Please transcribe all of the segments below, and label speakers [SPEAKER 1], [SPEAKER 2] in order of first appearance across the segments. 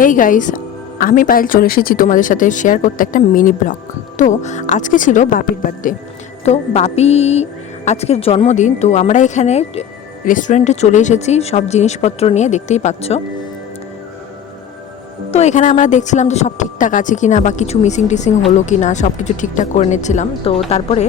[SPEAKER 1] Hey guys আমি পায়েল চলে এসেছি তোমাদের সাথে শেয়ার করতে একটা মিনি ব্লগ তো আজকে ছিল বাপির বার্থডে তো বাপি আজকের জন্মদিন, তো আমরা এখানে রেস্টুরেন্টে চলে এসেছি, সব জিনিসপত্র নিয়ে দেখতেই পাচ্ছ। তো এখানে আমরা দেখছিলাম যে সব ঠিকঠাক আছে কি না বা কিছু মিসিং টিসিং হলো কি না সব কিছু ঠিকঠাক করে নিচ্ছিলাম। তো তারপরে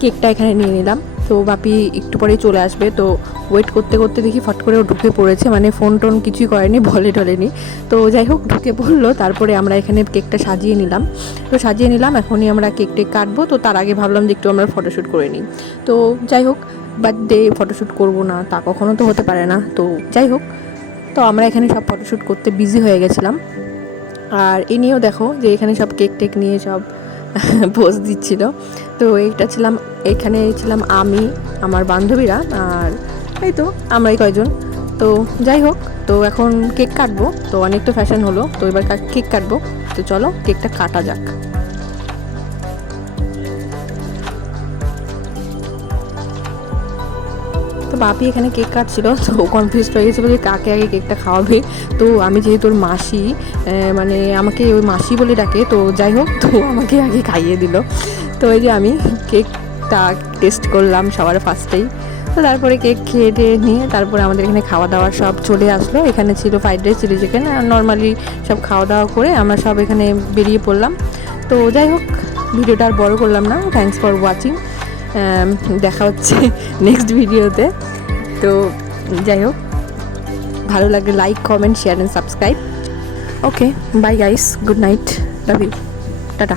[SPEAKER 1] কেকটা এখানে নিয়ে নিলাম। তো বাপি একটু পরেই চলে আসবে। তো ওয়েট করতে করতে দেখি ফট করে ও ঢুকে পড়েছে। মানে ফোন টোন কিছুই করেনি, বলে টলেনি তো যাই হোক, ঢুকে পড়ল। তারপরে আমরা এখানে কেকটা সাজিয়ে নিলাম। তো সাজিয়ে নিলাম, এখনই আমরা কেক টেক কাটবো। তো তার আগে ভাবলাম যে একটু আমরা ফটোশ্যুট করে নিই। তো যাই হোক বার্থডে ফটোশ্যুট করব না, তা কখনো তো হতে পারে না। তো যাই হোক, তো আমরা এখানে সব ফটোশ্যুট করতে বিজি হয়ে গেছিলাম। আর এ নিয়েও দেখো যে এখানে সব কেক টেক নিয়ে সব পোজ দিচ্ছিল। তো এইটা ছিলাম, এখানে ছিলাম আমি, আমার বান্ধবীরা আর এই তো আমরাই কয়জন। তো যাই হোক, তো এখন কেক কাটবো, তো অনেক তো ফ্যাশন হলো, তো এবার কেক কাটবো। তো চলো, কেকটা কাটা যাক। তো বাপি এখানে কেক কাটছিল, তো কনফিউজ হয়ে গেছিল যে কাকে আগে কেকটা খাওয়াবে। তো আমি যেহেতু ওর মাসি মানে আমাকে ওই মাসি বলে ডাকে, তো যাই হোক, তো আমাকে আগে খাইয়ে দিল। তো এই যে আমি কেকটা টেস্ট করলাম সবার ফার্স্টেই তো তারপরে কেক খেয়ে টেয়ে নিয়ে তারপরে আমাদের এখানে খাওয়া দাওয়া সব চলে আসলো। এখানে ছিল ফ্রাইড রাইস চিলি চিকেন আর নর্মালি সব খাওয়া দাওয়া করে আমরা সব এখানে বেরিয়ে পড়লাম। তো যাই হোক, ভিডিওটা আর বড় করলাম না। থ্যাংকস ফর ওয়াচিং দেখা হচ্ছে নেক্সট ভিডিওতে তো যাই হোক, ভালো লাগে like comment share and subscribe okay bye guys good night love you tata.